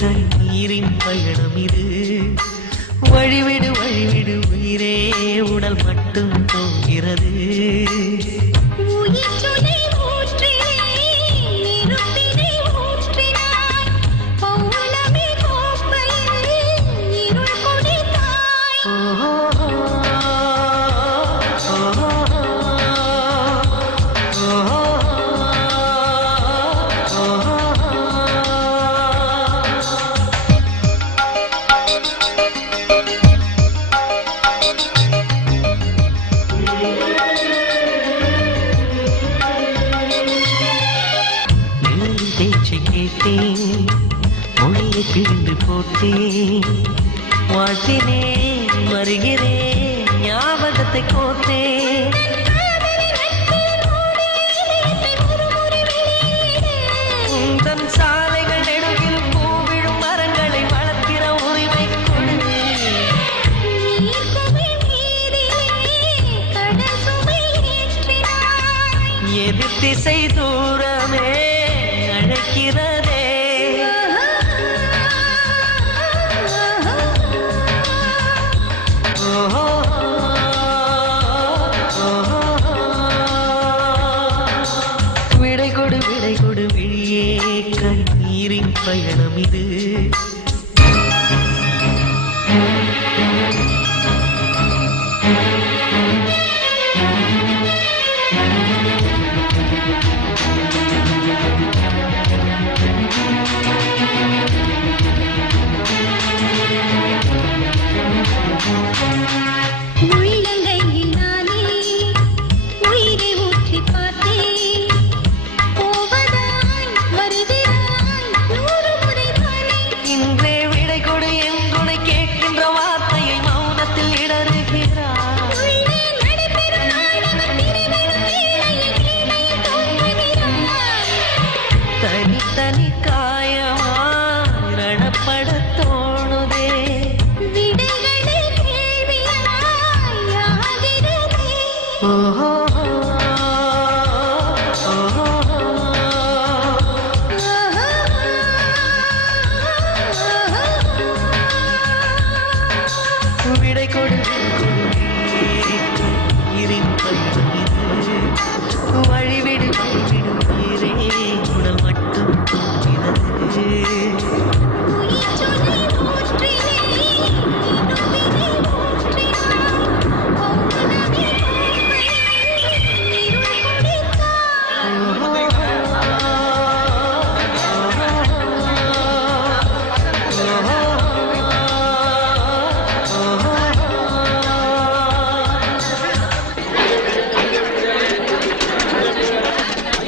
கண்ணீரின் பயணம் இது. வழிவிடு வழிவிடு உயிரே, உடல் மட்டும் போகிறது. கேட்டேன், மொழியை கிழிந்து போட்டேன், வாழ்த்தினேன், வருகிறேன், ஞாபகத்தை கோத்தேன். தன் சாலைகள் நெடுகில் பூவிழும் மரங்களை வளர்க்கிற உரிமை கொடு. எதிர் திசை தூரமே அழைக்கிறதே. விடை கொடு விடை கொடு விழியே, கண்ணீரின் பயணம் இது.